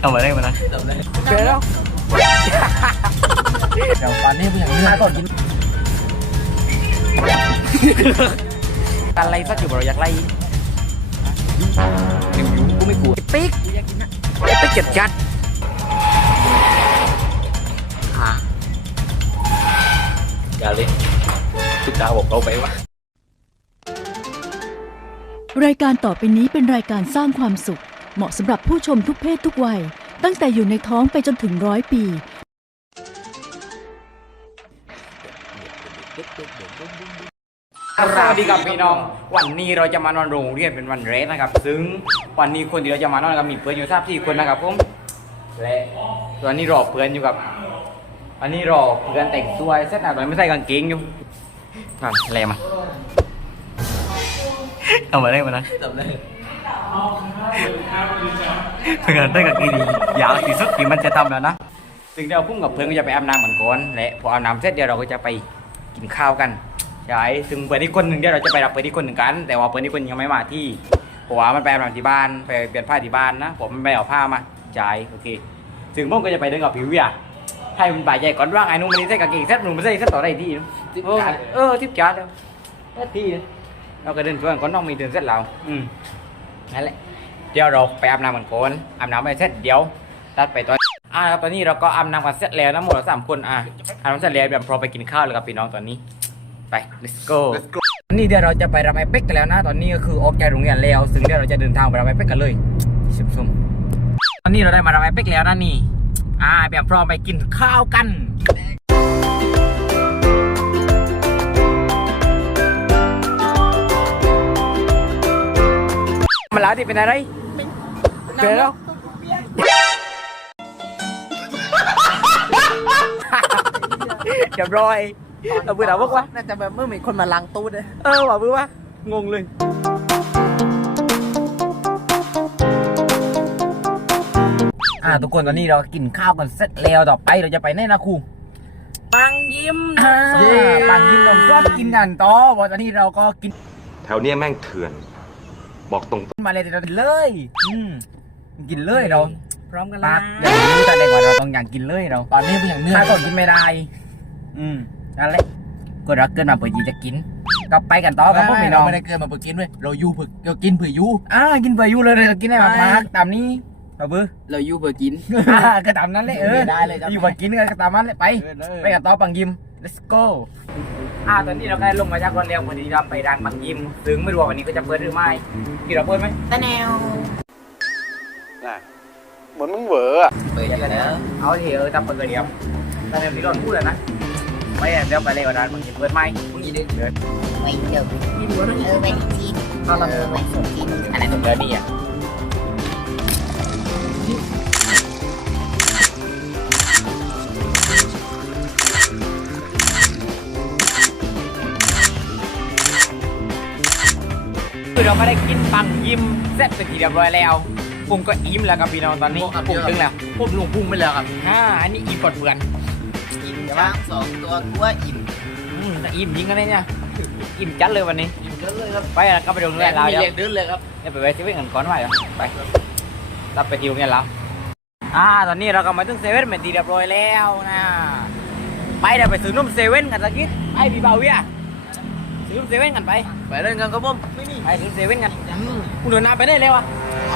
เอามาได้มานะเจอแล้วเดี๋ยวตอนนี้ผู้อย่างนี้ก่อนกินอะไรสักอยู่บ่เราอยากไล่เดี๋ยวยุงกูไม่กลัวปิ๊กกูอยากกินนะปิ๊กเจ็ดจัดหาอย่าเลยทุกดาวบอกเราไปวะรายการต่อไปนี้เป็นรายการสร้างความสุข เหมาะสำหรับผู้ชมทุกเพศทุกวัย ตั้งแต่อยู่ในท้องไปจนถึงร้อยปี สวัสดีครับพี่น้อง วันนี้เราจะมานอนโรงเรียนเป็นวันแรกนะครับ ซึ่งวันนี้คนที่เราจะมานอนกับมีเพื่อนอยู่ทราบที่คนนะครับผมและตอนนี้รอเพื่อนอยู่กับอันนี้รอเพื่อนแต่งตัวเสร็จนะตอนนี้ไม่ใส่กางเกงอยู่นั่นอะไรมาเอามาได้มานะ เพื่อนได้กับกีดีอยากที่สุดที่มันจะทำแล้วนะซึ่งเดี๋ยวพุ่งกับเพื่อนก็จะไปอาบน้ำเหมือนกันและพออาบน้ำเสร็จเดี๋ยวเราก็จะไปกินข้าวกันใช่ซึ่งเพื่อนอีกคนหนึ่งเดี๋ยวเราจะไปรับเพื่อนอีกคนหนึ่งกัน แต่ว่าเพื่อนอีกคนยังไม่มาที่เพราะว่ามันไปอาบน้ำที่บ้านไปเปลี่ยนผ้าที่บ้านนะผมไม่เอาผ้ามาใช่โอเคซึ่งผมก็จะไปเดินกับผิวเวียให้มันบ่ายใหญ่ก่อนว่างไอ้นุ่มมันนี่ใส่กางเกงเซ็ตหนุ่มไม่ใส่เซ็ตต่อได้ที่เออเออทิปจ้าเดี๋ยวที่เราก็เดินเพื่อนก่อนน้องมีเดินเซ็ตเราอืม นั่นแหละเดี๋ยวเราไปอาบน้ำเหมือนคนอาบน้ำไปเสร็จเดี๋ยวตัดไปตอนอ่าครับตอนนี้เราก็อาบน้ำกันเสร็จแล้วนะหมดแล้วสามคนอะอาบน้ำเสร็จแล้วเดี๋ยวพร้อมไปกินข้าวแล้วกับพี่น้องตอนนี้ไป let's go นี่เดี๋ยวเราจะไปรับไอ้เป็กกันแล้วนะ ตอนนี้ก็คือออกจากโรงเรียนแล้ว ซึ่งเดี๋ยวเราจะเดินทางไปรับไอ้เป็กกันเลยชิบซุ่มตอนนี้เราได้มารับไอ้เป็กแล้วนะนี่ อ่าเตรียมพร้อมไปกินข้าวกัน ที่เป็นอะไรเจอแล้วเรียบร้อยเอาปืนเอาพวกวะน่าจะแบบเมื่อมีคนมาล้างตู้เลยเออว่ะปืนวะงงเลยอ่าทุกคนตอนนี้เรากินข้าวกันเสร็จแล้วต่อไปเราจะไปไหนนะครูปังยิ้มอ่าปั่นกินนมซอสกินกันต่อวันตอนนี้เราก็กิน แถวเนี้ยแม่งเถื่อน บอกตรงมาเลยเรากินเลยอืมกินเลยเราพร้อมกันปาแล้กวอย่างนี้แต่เด็กกว่าเราต้องอย่างกินเลยเราตอนนี้ผู้อย่างนี้ถ้าก่อนกินไม่ได้ อืมนั่นแหละก็รักเกินมาเปิดยีจะกิน ก็ไปกันต่อครับพวกพี่น้องไม่ได้เกินมาเพื่อกินเว้ยเราอยู่เพื่อเรากินเพื่ออยู่อ่ากินเปิดยูเลยเรากินให้มากๆตามนี้เราเบื่อเราอยู่เพื่อกิน อ่าก็ตามนั้นเลยเออได้เลยครับ อยู่มากินก็ตามนั้นเลยไปไปกันต่อปังยิม let's go อ่าตอนนี้เราได้ลงมาจากรถแล้วพอดีเราไปร้านปังยิมซึ่งไม่รู้ว่าวันนี้ก็จะเปิดหรือไม่กี่เราเปิดไหมตะแนวเหมือนมึงเหวออะเปิดอยู่แล้วเอาเถอะถ้าเปิดก็เดียวตอนนี้ที่เราพูดเลยนะไปอะเดี๋ยวไปเลยกับร้านปังยิมเปิดไหมมึงยินดีเดี๋ยวไม่เดี๋ยวเออไม่จีนถ้าเราเออไม่สนจีนอะไรเดี๋ยวดีอะ คือเราไม่ได้กินปังยิ้มเสร็จเป็นทีเรียบร้อยแล้วผมก็อิ่มแล้วครับพี่น้องตอนนี้ผมถึงแล้วผมลงพุงไปแล้วครับอ่าอันนี้อิ่มกว่าเพื่อนอิ่มช้างสองตัวกลัวอิ่มอืมแต่อิ่มจริงกันเลยเนี่ยอิ่มจัดเลยวันนี้อิ่มเยอะเลยครับไปแล้วก็ไปโรงเรียนเรามีเดี๋ยวเล็กดื้อเลยครับเดี๋ยวไปไว้ที่เว้นกันก่อนไหวเหรอไปรับไปที่โรงเรียนเราอ่าตอนนี้เราก็มาถึงเซเว่นเป็นทีเรียบร้อยแล้วนะไปเดี๋ยวไปซื้อนมเซเว่นกันสักนิดไปพี่เบาเวีย ซื้อนมเซเว่นกันไป ไปเล่นกันครับผมไม่มีไปซื้อเซเว่นกันกูเดินน้ำไปได้เลยวะ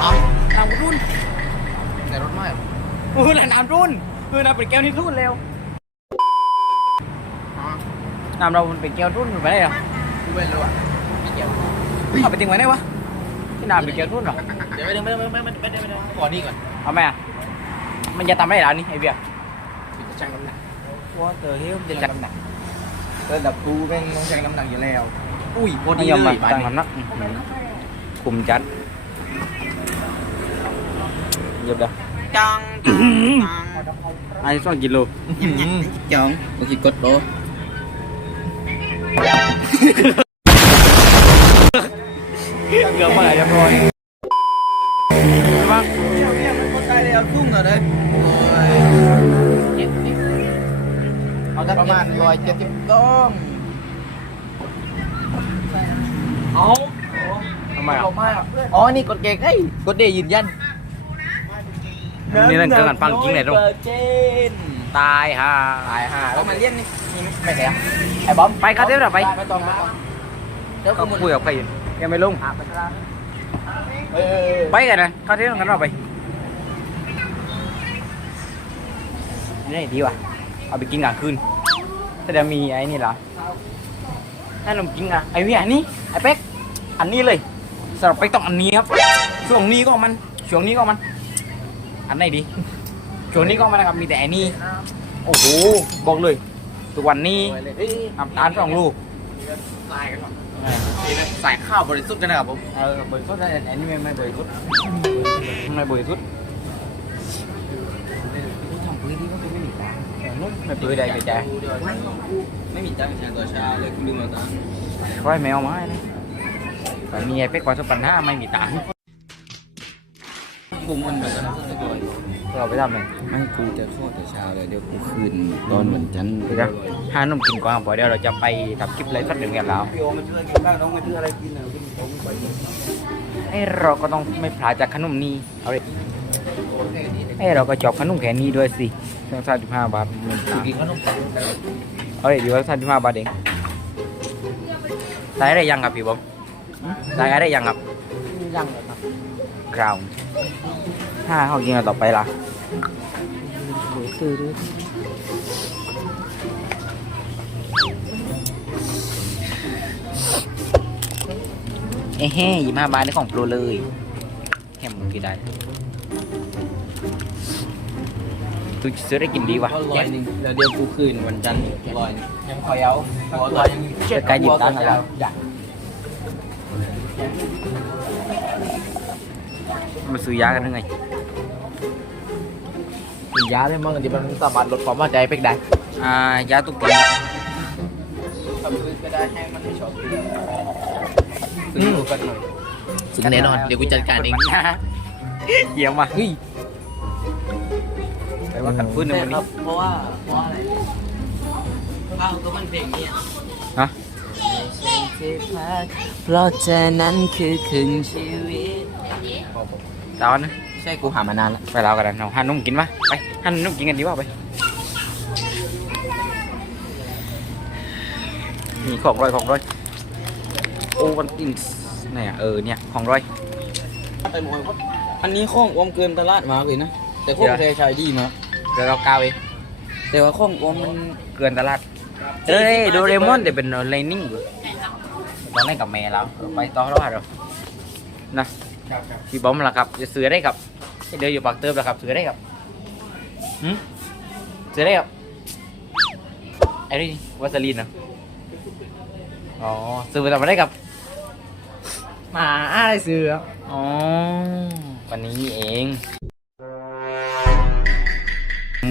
อ๋อน้ำกูรุ่นแต่รถไม่กูเดินน้ำรุ่นคือน้ำเป็นแก้วนี่รุ่นเร็วน้ำเรามันเป็นแก้วรุ่นไปได้เหรอกูไม่รู้อะไม่เกี่ยวเอาไปทิ้งไว้ได้วะที่น้ำเป็นแก้วรุ่นเหรอเดี๋ยวไม่ได้ไม่ได้ไม่ได้ไม่ได้ไม่ได้ไม่ได้ก่อนนี่ก่อนเอาไหมอะมันจะทำได้หรอนี่ไอเบียร์จะชั่งน้ำหนักว่าเตอร์เฮียมันจะจัดหนัก ระดับกูแม่งต้องชั่งน้ำหนักอยู่แล้ว อุ้ยพอนิดียมเลมายบาตั้งนี้น้ำหนักคุมจัดเยอะเด้อจังไอ้สองกิโลจังโอเคกดโตเกือบเมื่อไหร่จะพอยบ้างเดี๋ยวเนี่ยมันกดได้แล้วทุ่งเหรอเนี่ยเอาประมาณร้อยเจ็ดสิบต้อง เอาทำ ไมอะเอามากอ๋อ นี่กดเก่งเฮ้ยกดเดย์ยืนยันนี่นั่นเกินกันฟังจริงเลยตรงเจนตายฮะตายห่าแล้วมาเลี้ยงนี่นี่ไม่ใช่ไอ้บอมไปครับเดี๋ยวเราไปไม่ต้องไม่ต้องเดี๋ยวเขากูคุยกับใครอยู่ยังไม่ลงหาไปข้างล่างเออไปกันนะเขาเที่ยวกันเราไปนี่ดีว่ะเอาไปกินกลางคืนแต่เดี๋ยวมีไอ้นี่เหรอให้ลงกินอะไอ้เวี่ยนี่ไอ้เป๊กอันนี้เลย สำหรับเป๊กต้องอันนี้ครับช่วงนี้ก็มันช่วงนี้ก็มัน อันไหนดีช่วงนี้ก็มันนะครับมีแต่อันนี้โอ้โหบอกเลยทุกวันนี้น้ำตาลสองลูกตายกันก่อนใส่ข้าวบริสุทธิ์กันนะครับผมเออบริสุทธิ์อันนี้ไม่ไม่บริสุทธิ์ไม่บริสุทธิ์ทำพื้นที่ก็ไม่มีตังค์ไม่ปืนใดกระจายไม่มีจังชาตัวชาเลยคุณลืมมาตาร้อยแมวมาเลยแต่ มีไอ้เป็กกว่าสุปันห้าไม่มีตังค์กูมันแบบนั้นสักตัวเราไปทำเลยไม่กูจะโคตรแต่เช้าเลยเดี๋ยวกูคืนตอนวันจันทร์เดี๋ยวห้านมกินก่อนพอเดี๋ยวเราจะไปทำคลิปไลฟ์สดหนึ่งกันแล้วพี่โอมาช่วยกินบ้างน้องมาช่วยอะไรกินอะกินผมไปไอ้เราก็ต้องไม่พลาดจากขนมนี้เอาเลยไอ้เราก็จอบขนมแค่นี้ด้วยสิเพียงสามสิบห้าบาทไม่มีตังค์กินขนมปังเอาเลยดีว่าสามสิบห้าบาทเองได้อะไรยังครับพี่บอม ได้อะไรยังครับยังเลยครับกราวถ้าเขากินกันต่อไปล่ะเอ้เฮ้ยี่ห้าบาทนี่ของโปรเลยแค่มึงกินได้ tu ซื้อได้กินดีวะก็ร้อยหนึ่งแล้วเดี๋ยวกูคืนวันจันทร์ร้อยหนึ่งยังคอยเอาตัวยังมีเชื่อการหยิบตังค์แล้วอยาก มาซื้อยากันยังไงมียาได้มั้งที่มันสามารถลดความมั่นใจเป็กได้อ่ายาตุกกินทำซื้อก็ได้ให้มันไม่ช็อตซื้อกันหน่อยซื้อแน่นอนเดี๋ยวกูจัดการเองเยี่ยมว่ะเฮ้ยไปว่ากันพื้นในวันนี้เพราะว่าเพราะอะไรอ้าวก็มันเพลงนี้ฮะเพราะเธอนั้นคือครึ่งชีวิต ตอนนะใช่กูหามานานแล้วไปเรากันนะเราหั่นนุ่มกินปะไปหั่นนุ่มกินกันดีกว่าไปมีของร้อยของร้อยโอ้วันกินไหนอะเออเนี่ยของร้อยไปหมดอันนี้ข้องอมเกินตลาดมาเลยนะแต่ข้องแท้ชายดีมาเดี๋ยวเรากาวเองแต่ว่าข้องอมมันเกินตลาดเอ้ยโดเรมอนเดี๋ยวเป็นไลนิ่งอยู่ตอนเล่นกับแม่เราเออไปต่อแล้วอะเรานะ พี่บอมล่ะครับจะซื้อได้กับเดี๋ยวอยู่ปากเติมแล้วครับซื้อได้กับหืมซื้อได้กับไอ้นี่วัสลีนนะอ๋อซื้อไปทำอะไรกับมาอะไรซื้ออ๋อวันนี้นี่เอง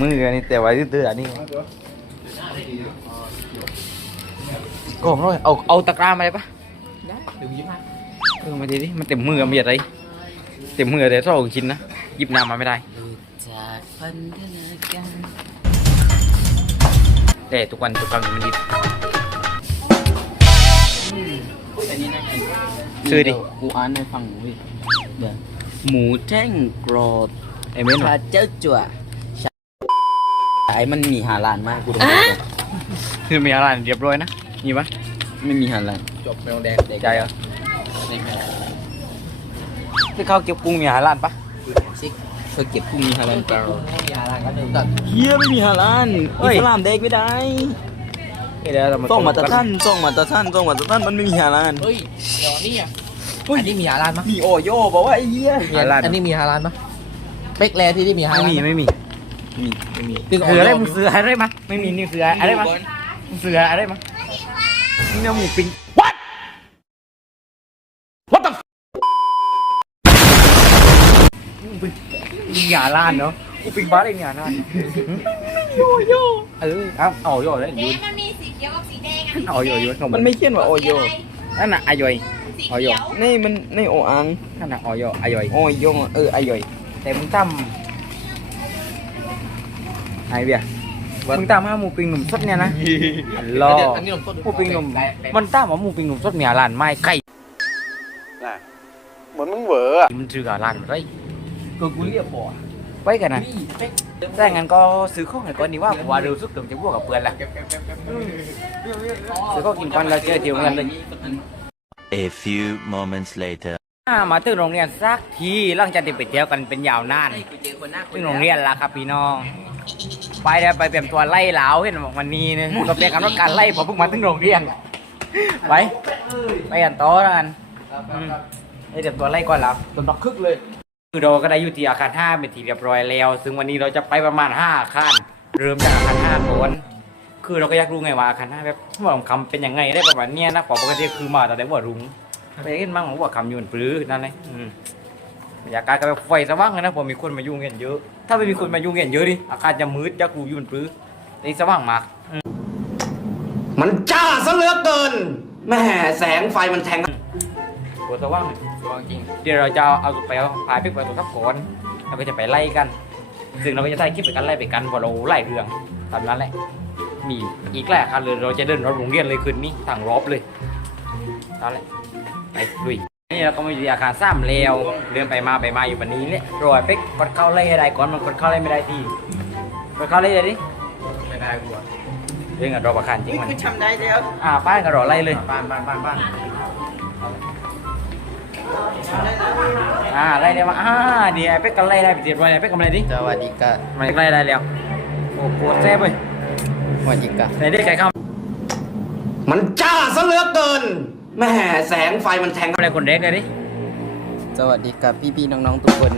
มืออันนี้แต่ไว้ตื้อๆอันนี้กล่องร้อยเอาเอาตะกร้ามาเลยปะได้เดี๋ยวยิ้มให้ เออมาดีดิมันเต็มมือมันมีอะไรเต็มมือแต่ถ้าเรากินนะหยิบน้ำมาไม่ได้จากพันธนาการแต่ทุกวันทุกครั้งมันดีอันนี้น่ากินซื้อดิกูอ่านให้ฟังหน่อยเดี๋ยวหมูแท่งกรอบไอ้เม้นพระเจ้าจั่วสายมันมีหาลานมากกูต้องคือมีอะไรเรียบร้อยนะมีปะไม่มีหาลานจบแมวแดงใจเหรอ ไม่มีหาลานที่เขาเก็บกุ้งมีอาหาร้านปะซิกเธอเก็บกุ้งมีหาลานเปล่าเฮียไม่มีหาลานอิสลามเด็กไม่ได้ส่งมาตรท่านส่งมาตรท่านส่งมาตรท่านมันไม่มีหาลานเฮ้ยเดี๋ยวนี่อะอันนี้มีฮาลานมั้ยมีโอโย่บอกว่าไอ้เหี้ยอาหาร้านอันนี้มีฮาลานมั้ยเป็กแลที่ที่มีฮาไม่ลานมีไม่มีมีไม่มีคืออะไรมึงซื้ออะไรมาไม่มีนี่ซื้ออะไรมามึงซื้ออะไรมานี่เนื้อหมูปิ้ง what มีหยาล้านเนาะกูปิ้งบ้าเลยหยาล้านโยโย่เออเอาเอาโย่เลยยืนมันมีสีเขียวกับสีแดงอะเอาโย่ยืนมันไม่เขียนว่าโอโย่นั่นน่ะอายอยสีเอาโยเขียวนี่มันนี่โออังนั่นน่ะออยอายอยโอโย่เอออายอยแต่มึงตั้มไอ้เบียร์มึงตั้มห้าหมูปิ้งหนุ่มสดเนี่ยนะอัลลออันนี้ผมต้นหมูปิ้งหนุ่มมันตั้มว่าหมูปิ้งหนุ่มสดมีอาหารไม้ไก่น่ะเหมือนมึงเหวออะมันชื่ออาหารอะไร ก็กูเรียกบ่อไว้กันนะแต่งั้นก็ซื้อข้าวให้ก่อนดีว่าเพราะว่ารู้สึกถึงจะบวกกับเพื่อนละซื้อข้าวกินก่อนแล้วเจอเที่ยวเงินเลย A few moments later. อ่ามาถึงโรงเรียนสักทีหลังจากที่ไปเที่ยวกันเป็นยาวนานกูเจอคนหน้าคถึงโรงเรียนละครับพี่น้อง ไปเดี๋ยวไปเตรียมตัวไล่เหลาเห็นบอกวันนี้เนี่ยก็เป็นกำลังการไล่พอเพิ่งมาถึงโรงเรียนไปไปกันต่อแล้วกันอืมให้เตรียมตัวไล่ก่อนแล้วจนบักคึกเลยคือ เราก็ได้อยู่ที่อาคารห้าเป็นที่เรียบร้อยแล้ว ซึ่งวันนี้เราจะไปประมาณห้าอาคารเริ่มจากอาคารห้าก่อนคือเราก็อยากรู้ไงว่าอาคารห้าแบบหัวคำเป็นยังไงได้ประมาณเนี้ยนะเพอปกติคือมาแต่ได้หัวรุ้งไปเห็นบ้างว่าหัวคำอยู่บนปลื้อนั่นเลยอืมบรรยากาศก็แบบไฟสว่างเลยนะพอมีคนมายุ่งกันเยอะ ถ้าไม่มีคนมายุ่งกันเยอะดิอาคารจะมืดอยากรู้อยู่บนปลื้อแต่นี่สว่างมากมันจ้าซะเหลือเกินแม่แสงไฟมันแทงหัวสว่างเลย ตัวจริงเดี๋ยวเราจะเอาไปเอาพายไปเปิดตัวทับก่อนแล้วก็จะไปไล่กัน ซึ่งเราก็จะถ่ายคลิปไปกันไล่ไปกันเพอเราไล่เรื่องตามนั้นแหละ มีอีกหลายอาคันเลยเราจะเดินรถโรงเรียนเลยคืนนี้ทางรอบเลยนั่นแหละไปลุยนี่เราก็มาอยู่ที่อาคารซ้ำแล้วเดินไปมาไปมาอยู่วันนี้เนี่ยรอยไปกดเข้าไล่ให้ได้ก่อนมันกดเข้าไล่ไม่ได้ทีกดเข้าไล่เลยดิไม่ได้กูอะเรื่องกับรอประคันจริงมันกูทำได้แล้วอ่าป้านกับรอไล่เลยบ้านบ้านบ้านบ้าน อ่าไล่ได้มาอ่าเดี๋ยวไปกันไล่ได้ไปเรียบร้อยแล้วไปกำไรดิสวัสดีค่ะมันไล่ได้แล้วโอ้โหแซ่บเลยสวัสดีค่ะไหนได้ใครเข้ามันจ้าซะเหลือเกินแม่แสงไฟมันแทงทำอะไรคนแรกเลยดิสวัสดีครับพี่ๆน้องๆทุกคน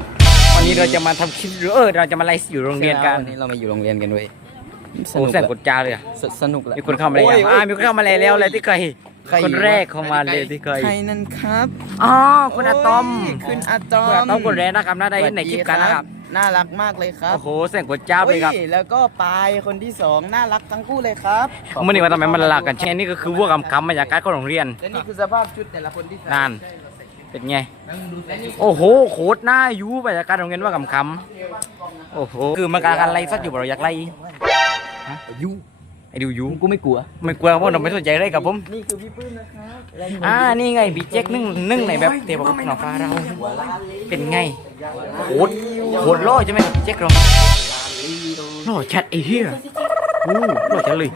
วันนี้เราจะมาทำคลิปเออเราจะมาไลฟ์อยู่โรงเรียนกันวันนี้เรามาอยู่โรงเรียนกันเว้ยสโอ้นุกแสนแหละกดจาเลยอะสสนุกแหละมีคนเข้ามาแล้วยังอ่ามีคนเข้ามาแล้วเลยที่เคย ใครคนแรกเข้ามาเลยที่เคยใครนั่นครับอ๋อคุณอะตอมโยคุณอะตอคุณอะมตอมคนแรกนะครับน่าได้เห็นในคลิปกันนะครับน่ารักมากเลยครับโอ้โหแสนกดจ้าเลยครับ โอ้ยแล้วก็ปายคนที่สองน่ารักทั้งคู่เลยครับมันนี่ว่าทำไมมันหลักกันเช่นนี่ก็คือพวกคำคำมาจากการของโรงเรียน และนี่คือสภาพชุดแต่ละคนที่ใส่นั่น เป็นไง โอ้โหโคตรน่าอยู่ไปจากการโรงเรียนว่าคำคำโอ้โหคือมันการไล่สักอยู่บ่เราอยากไล่ฮะยู ไอ้ดูยูกูไม่กลัว ไม่กลัวเพราะเราไม่สนใจอะไรกับผม นี่คือพี่ปื้มนะครับอ่า นี่ไงบีเจ็กนึ่งนึ่งในแบบเทปกับหนอฟ้าเรา เป็นไงโคตรโคตรล่อใช่ไหมบีเจ็กเราล่อชัดไอ้เหี้ยอู้ล่อชัดเลย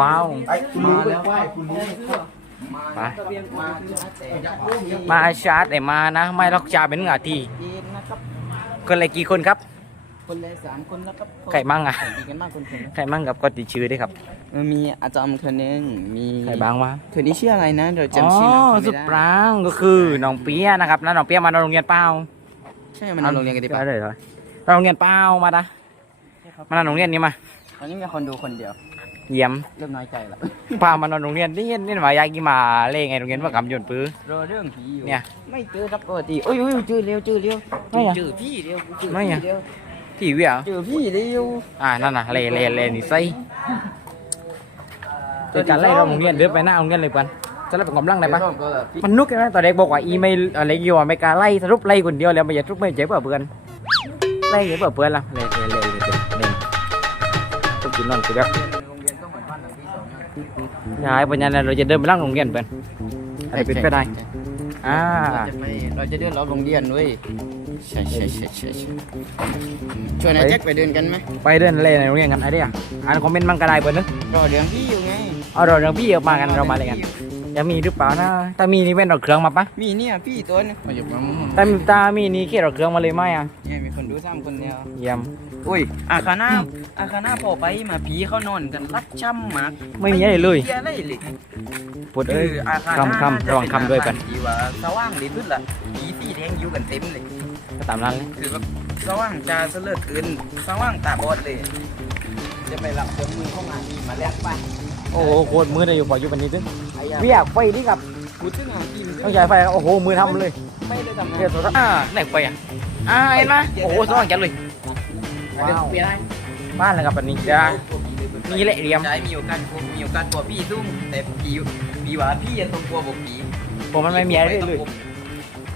ว้าวมาแล้วไหว้คุณรู้ไปมาชาร์จไอ้มานะ ไม่ล็อกชาร์จเป็นหน้าที่เย็นนะครับคนอะไรกี่คนครับ คนละสามคนแล้วครับใครมั่งอะใครดีกันมากคนคนใครมั่งกับก็ติดชื่อด้วยครับมันมีอาจารย์คนหนึงมีใครบ้างวะคนนี้ชื่ออะไรนะเดี๋ยวอ๋อจำชื่อน้องเขาสุไม่ดได้ปรางก็คือน้องเปียนะครับแล้วน้องเปียมาโรงเรียนเปล่าใช่มันเอาโรงเรียนกันดีป่ะได้เลยเหรอเราโรงเรียนเปล่ามาดะมานอนโรงเรียนนี้มาตอนนี้มีคนดูคนเดียวเยี่ยมเริ่มน้อยใจละพามานอนโรงเรียนนี่นี่มายากิมาเล่ไงโรงเรียนว่ากำยนต์ปื้อ รอเรื่องผีอยู่เนี่ยไม่เจอครับปกติโอ้ยโอ้ยเจอเร็วเจอเร็วไม่อะเจอพี่เร็วกูเจอไม่พี่อะเร็ว ที่เวียเจอพี่เร็วอ่านั่นน่ะเล่เล่เล่นี่ไส้เจอการไล่เราโรงเรียนเดินไปหน้าโรงเรียนเลยปันจะไล่เป็นกำลังได้ปะเยวรอบก็แบบพี่มันนุกใช่ไหมตอนเด็กบอกว่าอีไม่อะไรกี่ว่าไม่กล้าไล่สรุปไล่คนเดียวแล้วไม่อยากทุกไม่เจ็บเปล่าเพื่อนไล่เจ็บเปล่าเพื่อนล่ะเล่เล่เล่เล่เล่ต้องกินนอนคือแบบโรงเรียนต้องเหมือนบ้านหลังที่สองนะยายปัญญาเราจะเดินไปล่างโรงเรียนเพื่อนอะไรเป็นไปได้อ่าเราจะไปเราจะเดินรอบโรงเรียนเว้ย ใช่ใช่ใช่ใช่ใช่ชวนไอ้แจ็คไปเดินกันไหมไปเดินเล่นในโรงเรียนกันไอ้เดียอ่านคอมเมนต์มันก็ได้เพื่อนนึกรอเรื่องพี่อยู่ไงเอาเราเรื่องพี่เอามากันเรามาเลยกันจะมีหรือเปล่านะถ้ามีนี่เป็นเราเครื่องมาปะมีเนี่ยพี่ตัวนึงมาอยู่มาถ้ามีตามีนี่แค่เราเครื่องมาเลยไหมอะเนี่ยมีคนดูซ้ำคนเดียวเยี่ยมอุ้ยอาคาน่าอาคาน่าพอไปมาผีเขานอนกันรักช่ำหมากไม่มีอะไรเลยไม่มีอะไรเลยพูดเอ้ยอาคาน่าคำคำระวังคำด้วยกันที่ว่าสว่างดีสุดละผีสีแดงอยู่กันเต็มเลยก็ ตามนั้นเลยคือแบบสว่างจ้าเสลือเกินสว่างตาบอดเลยจะไปรับเครื่องมือเข้ามาดีมาแลกไปโอ้โหโคตรมือได้อยู่พออยู่ปันนี้ตึ้งเวียกไฟนี่กับกูถึงอะพี่มันต้องใช้ไฟครับโอ้โหมือทำเลยไม่ได้ทำงาเดี๋ยวนโทรศัพท์อ่าไหนไฟอะอ่าเห็นไหมโอ้โหสว่างจังเลยว้าวเปลี่ยนได้บ้านเลยครับปันนี้จะมีแหละเรียมใช่มีโอกาสกลัวมีโอกาสกลัวพี่ซุ่มแต่พี่พี่ว่าพี่ยังต้องกลัวผมผีผมมันไม่มีอะไรเลยเลย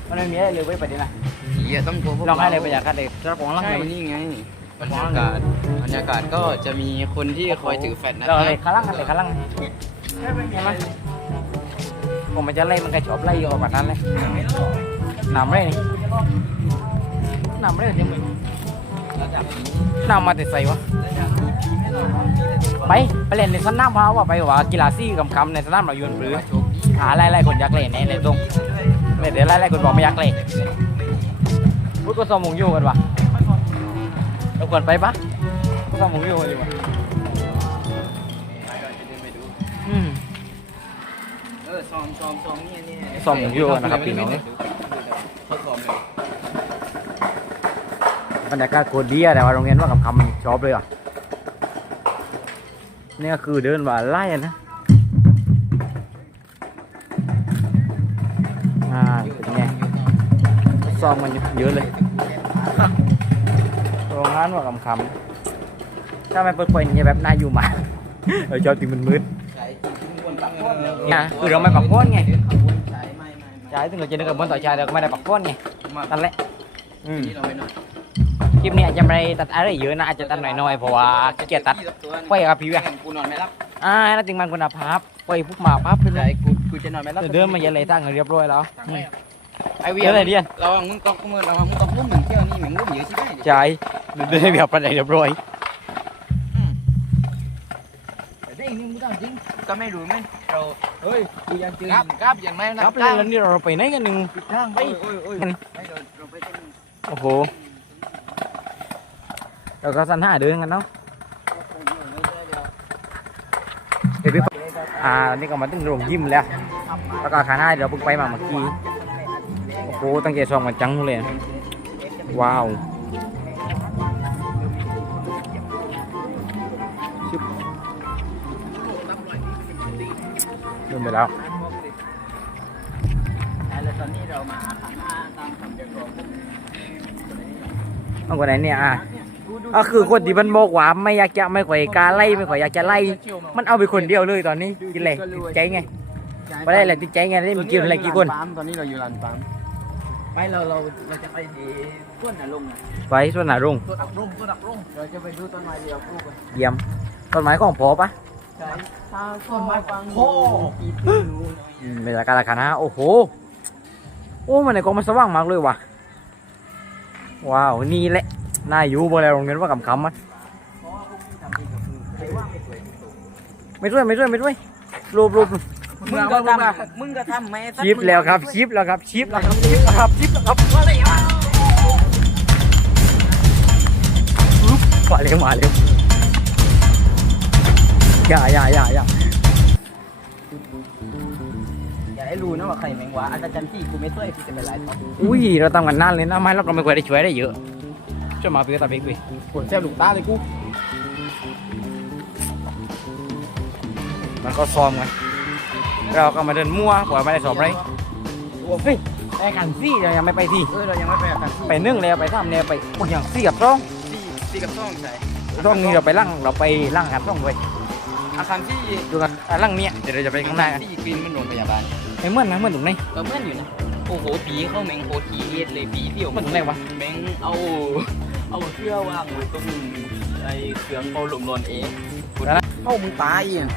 มันไม่มีอะไรเลยไว้ประเด็นนะ ผีอะต้องกลัวพวกลองให้เลยประหยัดกันเลยจะของร่างใช่กายนี่ไงบรรยากาศบรรยากาศก็จะมีคนที่คอยถือแฟลชนะคเรารับเลยข้างล่างกันเลยข้างล่างใช่ไหมผมมันจะไล่มันก็ชอบไล่ออกแบบนั้นเลยน้ำไรนี่น้ำไม่ได้เต็มเลยน้ำมาแต่ใส่วะไปไปเล่นในสนามเขาว่าไปว่ากีฬาซี่คำๆในสนามเราโยนหรือหาไล่ๆคนอยากเล่นในในตรงเดี๋ยวไล่ๆคนบอกไม่อยากเล่น พูดก็สมองอยู่กันวะเราควรไปปะก็สมองอยู่กันดีกว่าอืมเออซ้อมซ้อมซ้อมเนี่ยเนี่ยซ้อมอยู่นะครับพี่น้องเขาซ้อมเลยบรรยากาศโคตรดีอะแต่ว่าโรงเรียนว่ากับคำมันชอบเลยอะนี่ก็คือเดินว่าไล่อะนะ ซ้อมกันเยอะเลยโรงงานว่ากับคำถ้าไม่เปิดเผยอย่างเงี้ยแบบน่าอยู่มากเออชอบติมันมืดใช่ที่มึงวนปักพ้นแล้วเนี่ยคือเราไม่ปักพ้นไงใช่ไม่ไม่ไม่ใช่ถึงเราจะนึกกับบนต่อชายเราก็ไม่ได้ปักพ้นไงมานั่นแหละอืมที่เราไม่นอนคลิปนี้อาจจะไม่ได้ตัดอะไรเยอะนะอาจจะตัดหน่อยๆเพราะว่าขี้เกียจตัดไปกับพี่เวียกูนอนไม่หลับอ่าน่าจริงมันคุณภาพไปพวกมาปั๊บขึ้นเลใช่ยกูกูจะนอนไม่หลับเดินมาเย็นเลยตั้งเรียบร้อยแล้วอืม ไอเวียเดี๋ยวอะไรเดียนเรามึงตกมึงเรามึงตกลุ่มหนึ่งเที่ยวนี่มึงลุ่มเยอะใช่ไหมใช่เดินแบบประเดี๋ยวเรียบร้อยแต่เด้งนี่มึงทำจริงก็ไม่รู้ไหมเราเฮ้ยกูยังเจอครับครับอย่างไม่นะครับเลยแล้วนี่เราไปไหนกันหนึ่งทางไป โอ้ยโอ้ยกันไม่เราเราไปที่นี่โอ้โหเราก็สันห้าเดินกันเนาะเดี๋ยวพี่อ่านี่ก็มาถึงโรงยิมแล้ว แล้วก็ขาหน้าเดี๋ยวเพิ่งไปมาเมื่อกี้โอ้ตั้งใจซ้อมกันจังเลยว้าวชึบเดินไปแล้วแล้วตอนนี้เรามาหาหน้าตามคำเรียกร้องต้องคนไหนเนี่ยอะก็คือคนที่มันบอกว่าไม่อยากจะไม่ค่อยกาไล่ไม่ค่อยอยากจะไล่ มันเอาไปคนเดียวเลยตอนนี้กินอะไรใจไงไม่ได้อะไรติดใจไงได้มีกินอะไรกี่คนตอนนี้เราอยู่ลานปั๊ม ไม่เราเราเราจะไปที่ต้นน่ะลงอะไปส่วนหนารุ่งต้นดักร่งต้นดักร่งเราจะไปดูต้นไม้เดียวปลูกกันเยี่ยมต้นไม้ของพอปะใช่ถ้าต้นไม้ฟังโอ้กี่ปีหนูอืมเป็นราคาราคานะโอ้โหโอ้มันในกองมันสว่างมากเลยว่ะว้าวนี่แหละน่าอยู่บ่แล้วโรงเรียนว่าคำคำมันไม่ด้วยไม่ด้วยไม่ด้วยรูปรูป มึงก็ทำมึงก็ทำไหมชิปแล้วครับชิปแล้วครับชิปแล้วครับชิปแล้วครับชิปแล้วครับมาเลยมามาเร็วมาเร็วอย่าอย่าอย่าอย่าอย่าให้รู้นะว่าใครแมงวะอาจารย์ที่กูไม่ช่วยกูจะเป็นไรต่ออุ้ยเราทำกันนานเลยนะไม่เราก็ไม่ค่อยได้ช่วยได้เยอะช่วยมาพี่ก็ตาพี่พี่ผลแซ่บลูกตาเลยกูมันก็ซ้อมกัน เราก็มาเดินมั่วปล่อยไม่ได้สอบอะไรเฮ้ยไอ้ขันซี่เรายังไม่ไปที่เออเรายังไม่ไปอาการไปนึ่งแล้วไปทำเนี่ยไปโอ้ยอย่างซี่กับต้องที่ที่กับซ่องใช่ต้องนี้เราไปล่างเราไปล่างกันต้องด้วยอาคารที่ดูกันอะล่างเนี้ยเดี๋ยวเราจะไปข้างหน้ากันที่กรีนมันโรงพยาบาลไม่เหมือนนะเหมือนตรงไหนเออเพื่อนอยู่นะโอ้โหผีเข้าแมงโคตรผีเฮ็ดเลยผีเที่ยวเหมือนตรงไหนวะแมงเอาเอาเสื้อวางไว้ตรงไอ้เครื่องเป่าลมร้อนเองเข้ามึงตายอะ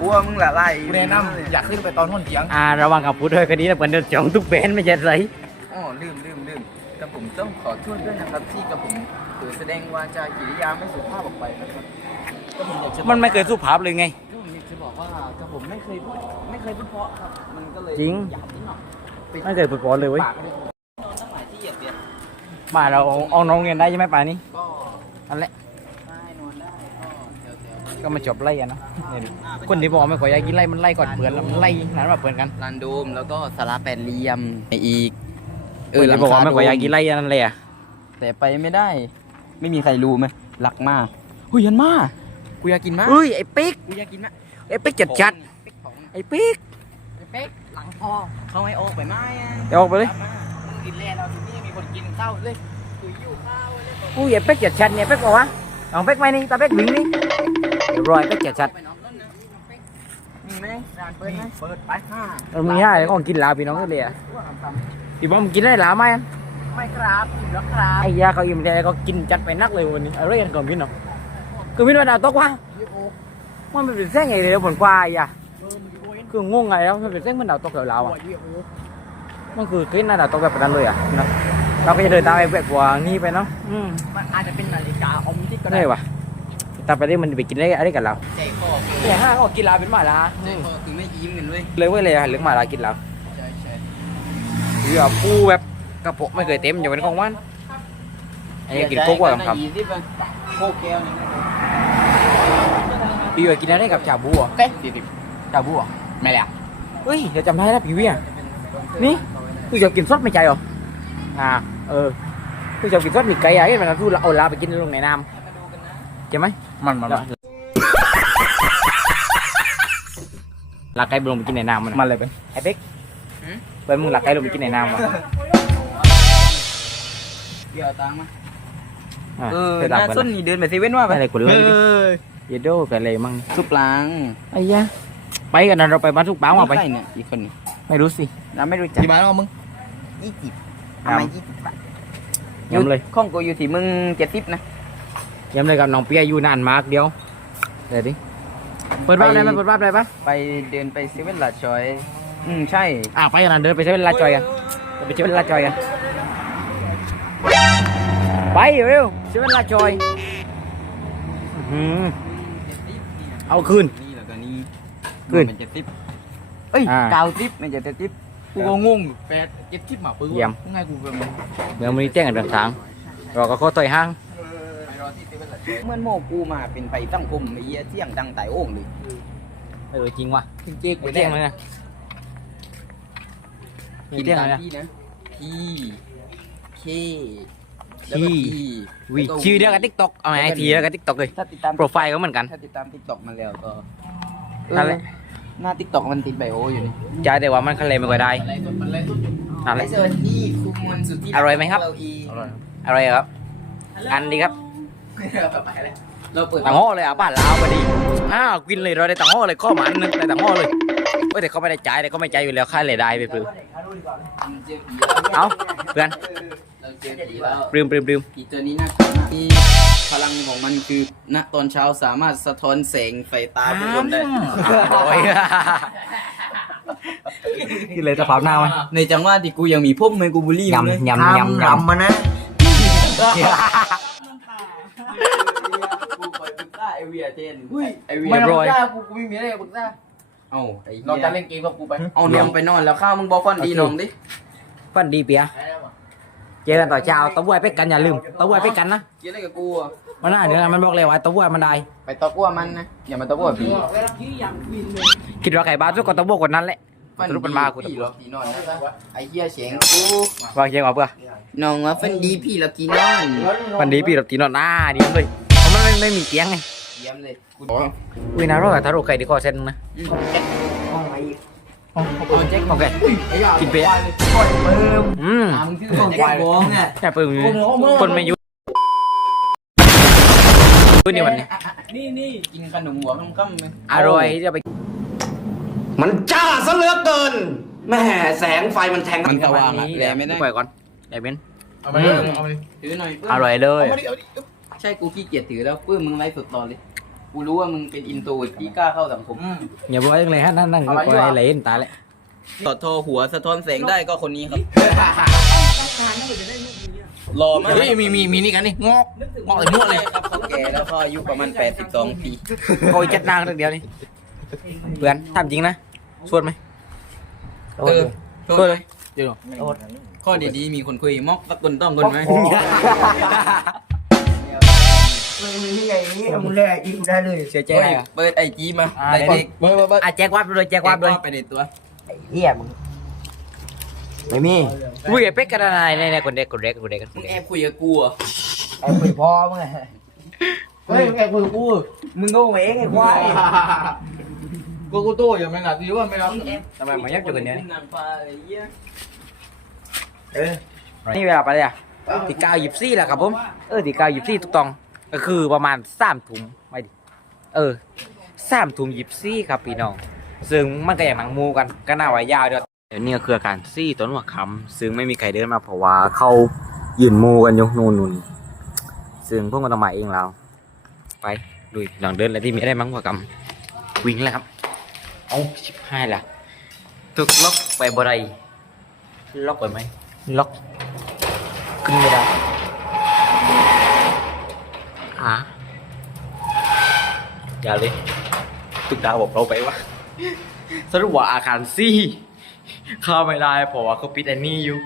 กลัวมึงละลายกูแนะนำอยากขึ้นไปตอนห้นเถียงอ่าระวังกับพูดด้วยคดีนะเปิดเดินจองทุกแบนไม่ใช่ไรอ๋อลืมลืมลืมกระผมต้องขอโทษด้วยนะครับ ที่กระผมเกิดแสดงวาจากิริยาไม่สุภาพออกไปนะครับกระผมอยากจะบอกมันไม่เคยสู้ภาพเลยไงกระผมอยากจะบอกว่ากระผมไม่เคยพูดไม่เคยพูดเพราะครับ มันก็เลยจริงหยาบนิดหน่อยไม่เคยฝึกฝนเลยเว้ยปากไม่ได้นอนตั้งหลายที่เหยียดเดียดมาเราเอาน้องเรียนได้ใช่ไหมป่านี้ก็อันแหละได้นอนได้ก็เดี๋ยวเดี๋ยวก็มาจบไล่กันนะเนี่ยดิ คนที่บอกว่าไม่ขออยากกินไล่มันไล่ก่อนเพื่อนแล้วมันไล่นั้นมาเพื่อนกันลานโดมแล้วก็สาราแปดเหลี่ยมอีกคนที่บอกว่าไม่ขออยากกินไล่นั่นเลยอะแต่ไปไม่ได้ ไม่มีใครรู้ไหมหลักมากหุยยันมากูอยากกินมากเฮ้ยไอ้ปิ๊กกูอยากกินมากไอ้ปิ๊กจัดจัดปิ๊กของไอ้ปิ๊กเป๊กหลังพอเขาให้ออกไปไหมอะเดี๋ยวออกไปเลยมึงกินแล้วเราที่นี่มีคนกินข้าวเลยคุยอยู่ข้าวเลยอุ้ยไอ้ปิ๊กจัดจัดเนี่ยปิ๊กบอกว่าเอาปิ๊กไหมนี่ตาปิ๊กวิ่งนี่เดี๋ยวรอยปิ๊กจัดจัด ไปน้องต้นนะปิ๊ก มีไหมร้านเปิดไหมเปิดไปห้าเรามีห้าเลยของกินลาพี่น้องก็เลยอะพี่บอมกินได้หลาไหมไม่ครับกินแล้วครับไอ้ยาเขาอิ่มแล้วก็กินจัดไปนักเลยวันนี้อะไรกันก่อนพี่น้องคือพี่ว่าดาวตกวะมันเป็นเส้นไงเดี๋ยวผลควายอะคืองงไงแล้วมันเป็นเส้นมันดาวตกแล้วเราอะมันคือกินน่าดาวตกแบบนั้นเลยอะนะเราก็จะเดินตามไอ้แบบวางนี่ไปเนาะอืมมันอาจจะเป็นนาฬิกาอมที่ก็ได้ได้วะ ตามไปได้มันไปกินได้อะไรกันเราใจคอเนี่ยห้าเขากินลาเป็นหมาลาใจคอคือไม่ยิ้มกันเว้ยเลยเว้ยเลยเหลืองหมาลากินเราใช่ใช่หรือว่าปูแบบกระโปะไม่เคยเต็มอยู่เป็นของหว่านอันนี้กินโค้กว่าครับยี่สิบอะโคกแก้วหนึงพี่ว่ากินอะไรกับชาบูอะเป๊ะสี่สิบชาบูอะไม่แล้วเฮ้ยเดี๋ยวจำได้แล้วพี่เวียนี่คือจะกินซดไม่ใจเหรออ่าเออคือจะกินซดมีไก่อะที่มันสู้เอาลาไปกินลงในน้ำ ใช่ไหมมันมันลาไก่ลงไปกินในน้ำมันมันเลยไปไอ้เป๊กไปมึงลาไก่ลงไปกินในน้ำวะเดี๋ยวเอาตังค์มาอะเออไปหตามน้ากันส้นนี่เดินไปเซเว่นว่าไปอะไรกูเลยเยโดกันเลยมั่งซุปล้างไอ้ยะไปกันนะเราไปบ้านทุกป้ามาไปใครเนี่ยอีกคนนี้ไม่รู้สิเราไม่รู้จักกี่บาทแล้วมึงยี่สิบเอามายี่สิบบาทย้ำเลยข้องกูอยู่ที่มึงเจ็ดสิบนะ ย้ำเลยกับน้องเปียอยู่นานมากเดียวเดี๋ยวดิเปิดบ้านได้ไหมเปิดบ้านได้ปะไปเดินไปเซเว่นลาชอย อืมใช่ อะไปกันนะเดินไปเซเว่นลาจอยกันเดินไปเซเว่นลาจอยกันไปเร็วเซเว่นลาจอยอื้อหือเอาคืนนี่แล้วก็นี่ขึ้นเป็นเจ็ดสิบเอ้ยอ่าเก้าสิบไม่ใช่เจ็ดสิบกูก็งงแปดเจ็ดทิปหมาปื้เยี่ยมง่ายกูแบบเดี๋ยวมันนี้แจ้งกันเดินทางเราก็โคตรต่อยห้าง เมื่อโมกูมาเป็นไปตั้งกลมไอ้เหี้ยเที่ยงดังไต่โอ่งเลยเออจริงว่ะเจ๊กไปไปเที่แดยงงเลยนะกิกี่เที่ยงเลยนะพี่นะพี่เคแล้วที่ก็พี่วิแล้วก็ชื่อเดียวกับทิกตอกเอาไงไอทีแล้วกับทิกตอกเลยถ้าติดตามโปรไฟล์ก็เหมือนกันถ้าติดตามทิกตอกมาแล้วก็นั่นแหละเออหน้าทิกตอกมันติดไบโออยู่นี่จ่ายแต่ว่ามันคะแนนไม่ค่อยได้นั่นแหไอละเซิร์ที่คุมมันสุดที่อร่อยไหมครับเราอีอะไรครับอันดีครับ เราเปิดต่างห้อเลยอะบ้านลาวมาดีอ้าวกินเลยเราได้ต่างห้อเลยข้อหมันหนึงได้ต่างห้อเลยเว้ยแต่เขาไม่ได้จ่ายแต่ก็ไม่จ่ายอยู่แล้วค่าเลยได้ไปปลืมเอาเพื่อนเราเจอผีแล้วปลืมปลืมปลืมผีตัวนี้น่ากลัวมากที่พลังของมันคือณตอนเช้าสามารถสะท้อนแสงไฟตาผู้คนได้โอ้ยกินเลยจะเผาหน้ามันในจังหวะที่กูยังมีพุ่มเลยกูบูลลี่มึงเลยยำยำยำยำมันนะ เวียเจนไอเวียเรียบร้อยกูกูไม่มีอะไรปรึกษาเอ้าไอ้นอนจะเหี้เล่ยนเกมกับกูไปเอานอนไปนอนแล้วข้าวมึงบอกฟันดีน้องดิฟันดีเปียเจอกันต่อเช้าตะบวยไปกันอย่าลืมตะบวยไปกันนะเกี่ยวอะไรกับกูอะมันน่าเดี๋ยวมันบอกเลยว่าตะบวยมันได้ไปตะกั่วมันนะอย่ามาตะกั่วผีคิดว่าไก่บ้านทุกคนตะบวยกว่านั้นแหละสรุปมันมากูตะพี่บหวลยอกผีนอนนะไอ้เหี้ยเสียงกูวางเชียงว่าเพื่อน้องว่าฟันดีพี่หลอกผีนอนวันนี้พี่รถตีนอนหน้าดีเลยเพราะมันไม่ไม่มีเตียงไงเยี่ยมเลยกูอุ้ยนะเราถ้าเราไก่ดีคอเส้นนะเอาแจ็คโอเคกินเปียอืมมึงชื่อแจ็คบองเนี่ยแค่ปืนคนไม่ยุ่งนี่วันนี้กินขนมหัวค่ำๆไหมอร่อยจะไป มันจ้าซะเหลือเกินแม่แสงไฟมันแทงมันสว่างอะแหลไม่ได้ปล่อยก่อนไอ้เบนเอาไปเลยเอาไปเลยถือหน่อยอร่อยเลยเอามาดิเอาดิใช่กูขี้เกียจถือแล้วปื้มมึงไลฟ์สดต่อเลย กูรู้ว่ามึงเป็นอินโทรที่กล้าเข้าสังคม อย่าบอกยังไงฮะนั่นนั่นก็ปล่อยไหลเห็นตาเลยต่อโทรหัวสะท้อนแสงได้ก็คนนี้ครับรอมากเฮ้ยมีมีมีนี่กันนี่งอกงอกเลยมั่วเลยครับเขาแก่แล้วก็อายุประมาณ 82 ปีโอ้ยจัดนางเดียวนี่เพื่อนทำจริงนะชวนไหมเออโทษเลยเดี๋ยวข้อดีๆมีคนคุยมอกสักคนต้องคนไหม มึงเลยอีกได้เลยเสียใจอะไรอะเปิดไอจีมาไดเด็กเบอร์เบอร์เบอร์อะแจ็ควัดไปเลยแจ็ควัดเลยไปในตัวเฮียมึงไม่มีอุ้ยไอ้เป็กกันอะไรในในคนเด็กคนเด็กคนเด็กคนมึงเด็แอบคุยกับกูอะไอ้คุยพ่อมึงไงเฮ้ยแกคุยกับกูมึงโง่ไหมไอ้ควายกูกูโตอย่าไม่หนักดีว่าไม่รับทำไมมายักจุกันเนี้ยนางฟ้าไอ้เฮ้ยนี่เวลาไปเลยอะตีเก้าหยิบซี่แหละครับผมเออตีเก้าหยิบซี่ทุกต้อง ก็คือประมาณสามถุงไม่ดิเออสามถุงหยิบซี่ครับพี่น้อง ซึ่งมันก็อย่างหนังมูกันก็น่าไว้ยาวเดียวเดี๋ยวนี้ก็คือการซี่ต้นหัวคำซึ่งไม่มีใครเดินมาเพราะว่าเขายืนมูกันยู่นู่นนู่นซึ่งพวกมันต้องมาเองแล้วไปดูหลังเดินอะไรที่มีอะไรมั้งหัวคำวิ่งแล้วครับเอาชิบหายละถูกล็อกไปบ่ได้ล็อกไปไหมล็อกขึ้นไม่ได้ อะอย่าเลยตุกดาวบอกเราไปว่าสรุปว่าอาคารซี่เข้าไม่ได้เพราะว่าเขาปิดอันนี้อยู่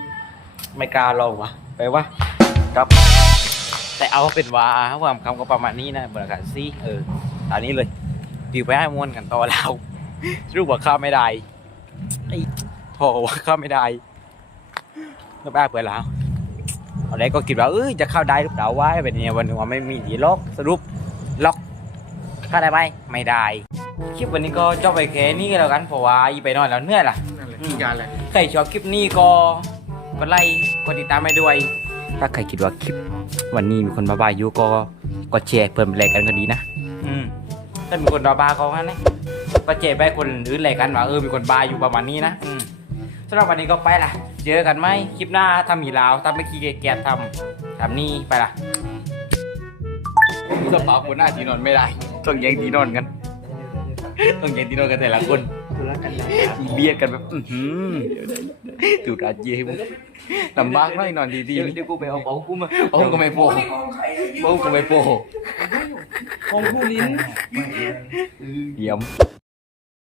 ไม่กล้าลองวะไปว่าครับ แต่เอาเป็นว่าความคำก็ประมาณนี้นะบรรยากาศซี่เออตอนนี้เลยดิวไปให้มวนกันต่อแล้วสรุปว่าเข้าไม่ได้ไอ้พอว่าเข้าไม่ได้ก็บ้าเปิดแล้ว อาแล้วก็คิดว่าเอ้ยจะเข้าได้หรือเปล่าวะแบบนี้วันหนึงว่าไม่มีดีล็อกสรุปล็อกเข้าได้ไหมไม่ได้คลิปวันนี้ก็จบไปแค่นี้ก็แล้วกันเพราะว่าอีไปนอนแล้วเหนื่อยล่ะนั่นแหละยาแหละใครชอบคลิปนี้ก็กดไลค์กดติดตามให้ด้วย ถ้าใครคิดว่าคลิป วันนี้มีคนบ้าๆอยู่ก็ก็แชร์เพิ่มแรงกันก็ดีนะอืมถ้ามีคนบ้าๆก็งั้นนะก็แชร์ไปให้คนอื่นแรงกันว่าเออมีคนบ้าอยู่ประมาณนี้นะอืมสำหรับวันนี้ก็ไปละ เจอกันไหมคลิปหน้าทำหมีลาวทำไม่ขี้เกียจทำทำนี่ไปละสปาคนหน้าที่นอนไม่ได้ ต้องแย่งที่นอนกัน ต้องแย่งที่นอนกันแต่ละคนเบียดกันแบบอื้อหือตูดอาเจียมึงลำบากหน่อยนอนดีๆเดี๋ยวกูไปเอาเอากูมาเอาก็ไม่โปเอาก็ไม่โปของผู้ลิ้นเยี่ยม